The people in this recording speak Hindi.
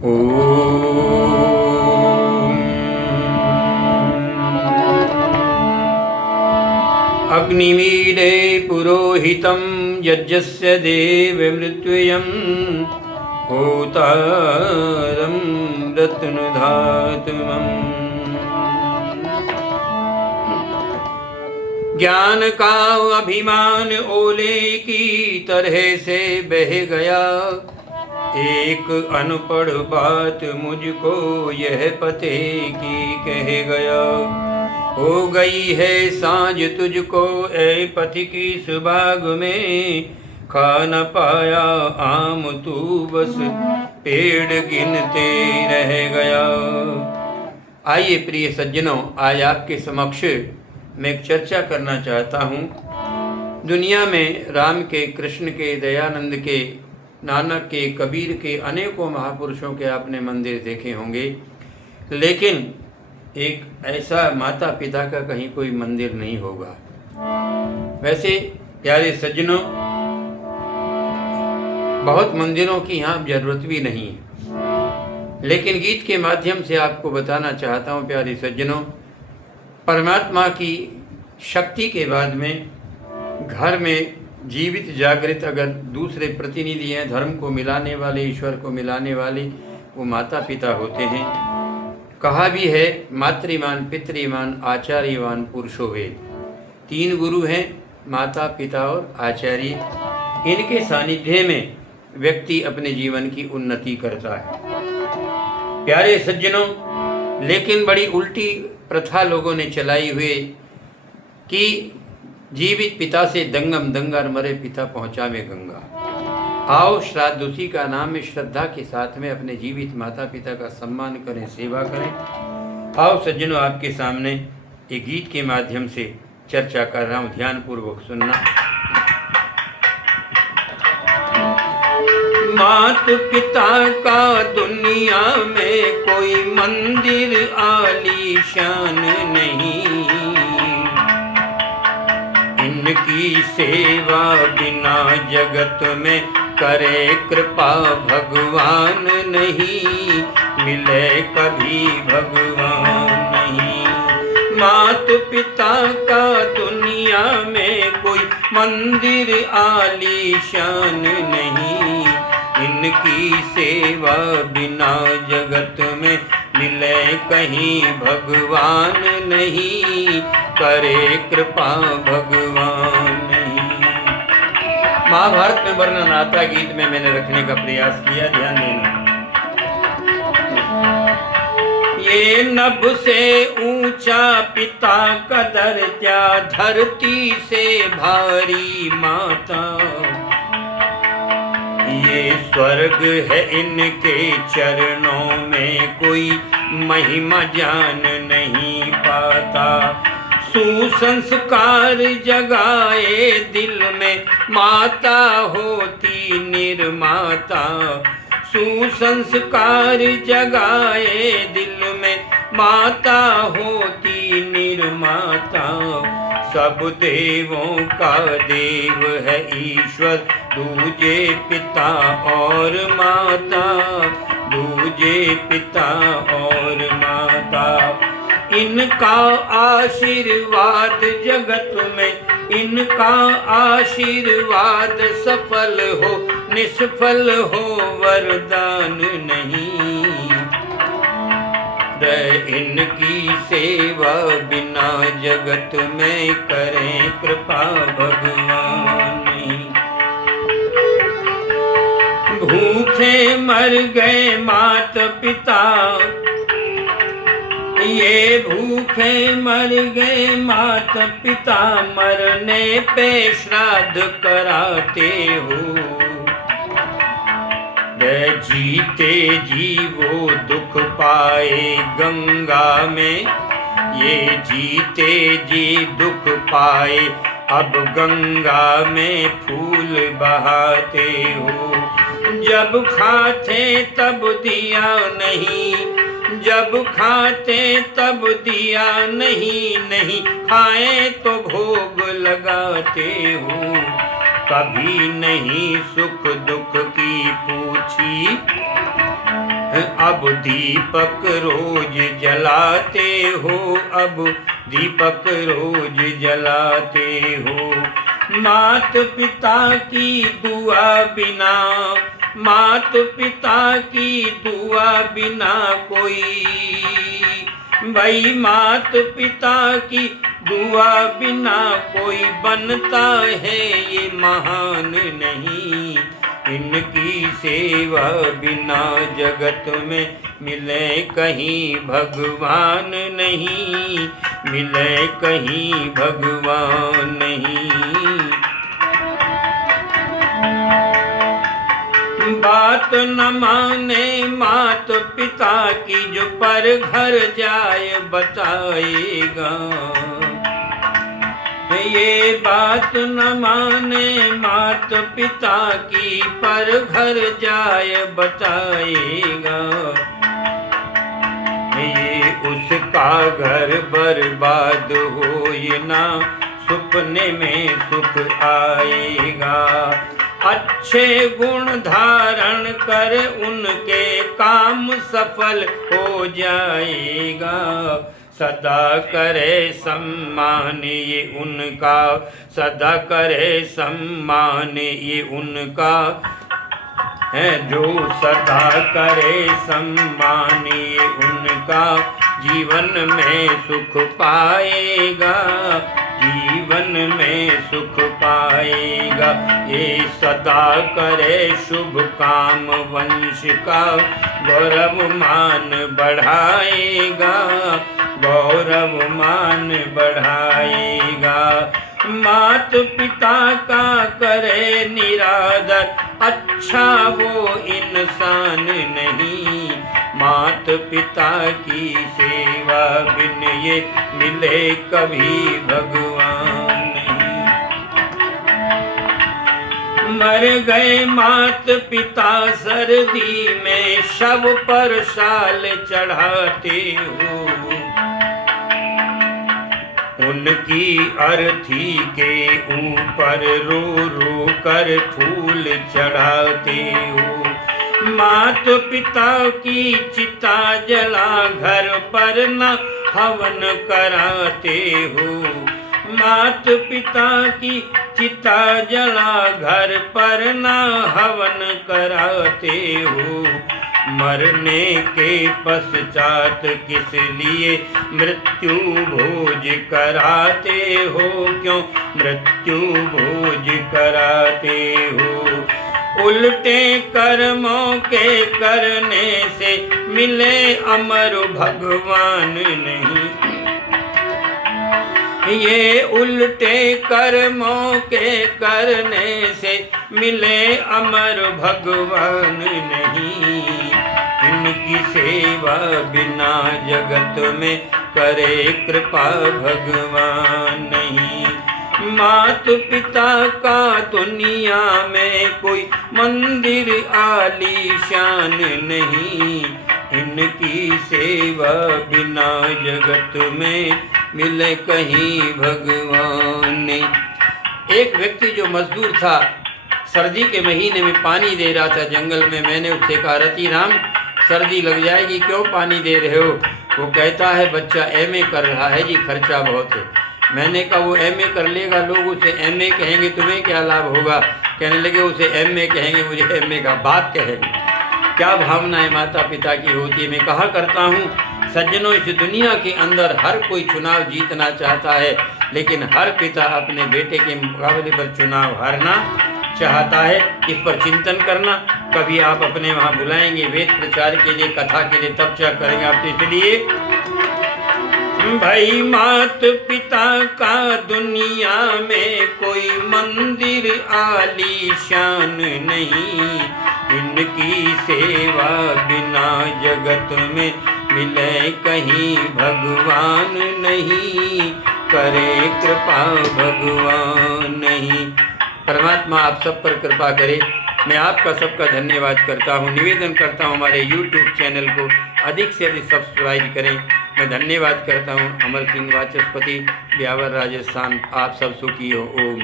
ॐ अग्निमीडे पुरोहितं यज्ञस्य देवमृत्युयं होतारं रत्नधातुमम्। ज्ञान का अभिमान ओले की तरह से बह गया, एक अनपढ़ बात मुझको यह पते की कह गया। हो गई है सांझ तुझको ए पथिकी सुबाग में, खा न पाया आम तू बस पेड़ गिनते रह गया। आइए प्रिय सज्जनों, आज आपके समक्ष मैं एक चर्चा करना चाहता हूँ। दुनिया में राम के, कृष्ण के, दयानंद के, नानक के, कबीर के, अनेकों महापुरुषों के आपने मंदिर देखे होंगे, लेकिन एक ऐसा माता पिता का कहीं कोई मंदिर नहीं होगा। वैसे प्यारे सज्जनों, बहुत मंदिरों की यहाँ जरूरत भी नहीं है, लेकिन गीत के माध्यम से आपको बताना चाहता हूँ प्यारे सज्जनों, परमात्मा की शक्ति के बाद में घर में जीवित जागृत अगर दूसरे प्रतिनिधि हैं, धर्म को मिलाने वाले, ईश्वर को मिलाने वाले, वो माता पिता होते हैं। कहा भी है, मातृमान, पितृमान, आचार्यवान पुरुषो वेद। तीन गुरु हैं, माता पिता और आचार्य। इनके सानिध्य में व्यक्ति अपने जीवन की उन्नति करता है। प्यारे सज्जनों, लेकिन बड़ी उल्टी प्रथा लोगों ने चलाई हुई कि जीवित पिता से दंगम दंगार, मरे पिता पहुँचावे गंगा। आओ श्राद्ध उसी का नाम है, श्रद्धा के साथ में अपने जीवित माता पिता का सम्मान करें, सेवा करें। आओ सज्जनों, आपके सामने एक गीत के माध्यम से चर्चा कर रहा हूँ, ध्यानपूर्वक सुनना। मात पिता का दुनिया में कोई मंदिर आलीशान नहीं, इनकी सेवा बिना जगत में करे कृपा भगवान नहीं, मिले कभी भगवान नहीं। मात पिता का दुनिया में कोई मंदिर आलीशान नहीं, इनकी सेवा बिना जगत में मिले कहीं भगवान नहीं, करे कृपा भगवान नहीं। महाभारत में वर्णन आता गीत में मैंने रखने का प्रयास किया, ध्यान देना। ये नभ से ऊंचा पिता का दर्जा, धरती से भारी माता, ये स्वर्ग है इनके चरणों में, कोई महिमा जान नहीं पाता। सुसंस्कार जगाए दिल में, माता होती निर्माता। सुसंस्कार जगाए दिल में, माता होती निर्माता। सब देवों का देव है ईश्वर, दूजे पिता और माता, दूजे पिता और माता। इनका आशीर्वाद जगत में, इनका आशीर्वाद सफल हो निष्फल हो वरदान नहीं, इनकी सेवा बिना जगत में करें कृपा भगवान नहीं। भूखे मर गए माता पिता, ये भूखे मर गए माता पिता, मरने पे श्राद्ध कराते हो। जीते जी वो दुख पाए गंगा में, ये जीते जी दुख पाए अब गंगा में फूल बहाते हो। जब खाते तब दिया नहीं, जब खाते तब दिया नहीं, नहीं खाए तो भोग लगाते हो। कभी नहीं सुख दुख की पूछी, अब दीपक रोज जलाते हो, अब दीपक रोज जलाते हो। मात पिता की दुआ बिना, मात पिता की दुआ बिना कोई, भाई मात पिता की दुआ बिना कोई बनता है ये महान नहीं। इनकी सेवा बिना जगत में मिले कहीं भगवान नहीं, मिले कहीं भगवान नहीं। बात न माने मात पिता की, जो पर घर जाए बताएगा। ये बात न माने मात पिता की, पर घर जाए बताएगा। ये उसका घर बर्बाद हो, ये ना सपने में सुख आएगा। अच्छे गुण धारण कर उनके काम सफल हो जाएगा। सदा करे सम्मान ये उनका, सदा करे सम्मान ये उनका है। जो सदा करे सम्मान ये उनका, जीवन में सुख पाएगा, जीवन में सुख पाएगा। ये सदा करे शुभ काम वंश का, गौरव मान बढ़ाएगा, गौरव मान बढ़ाएगा। मात पिता का करे निरादर, अच्छा वो इंसान नहीं। मात पिता की सेवा बिन ये मिले कभी भगवान नहीं। मर गए मात पिता सर्दी में, शव पर शाल चढ़ाते हो। उनकी अर्थी के ऊपर रो रो कर फूल चढ़ाते हो। मात पिता की चिता जला घर पर न हवन कराते हो। मात पिता की चिता जला घर पर न हवन कराते हो। मरने के पश्चात किस लिए मृत्यु भोज कराते हो, क्यों मृत्यु भोज कराते हो। उल्टे कर्मों के करने से मिले अमर भगवान नहीं। ये उल्टे कर्मों के करने से मिले अमर भगवान नहीं। इनकी सेवा बिना जगत में करे कृपा भगवान नहीं। मात पिता का दुनिया में कोई मंदिर आलीशान नहीं। इनकी सेवा बिना जगत में मिले कहीं भगवान नहीं। एक व्यक्ति जो मजदूर था, सर्दी के महीने में पानी दे रहा था जंगल में। मैंने उससे कहा, रति राम सर्दी लग जाएगी, क्यों पानी दे रहे हो? वो कहता है, बच्चा एमए कर रहा है जी, खर्चा बहुत है। मैंने कहा, वो एमए कर लेगा, लोग उसे एमए कहेंगे, तुम्हें क्या लाभ होगा? कहने लगे, उसे एमए कहेंगे, मुझे एमए का बाप कहेंगे। क्या भावनाएं माता पिता की होती है। मैं कहा करता हूँ सज्जनों, इस दुनिया के अंदर हर कोई चुनाव जीतना चाहता है, लेकिन हर पिता अपने बेटे के मुकाबले पर चुनाव हारना चाहता है। इस पर चिंतन करना। कभी आप अपने वहाँ बुलाएंगे वेद प्रचार के लिए, कथा के लिए, तब क्या करेंगे आप? तो इसलिए भाई मात पिता का दुनिया में कोई मंदिर आलीशान नहीं। इनकी सेवा बिना जगत में मिले कहीं भगवान नहीं। करे कृपा भगवान नहीं। परमात्मा आप सब पर कृपा करे। मैं आपका सबका धन्यवाद करता हूँ। निवेदन करता हूँ हमारे YouTube चैनल को अधिक से अधिक सब्सक्राइब करें। मैं धन्यवाद करता हूँ। अमर सिंह वाचस्पति, ब्यावर, राजस्थान। आप सब सुखी हो। ओम।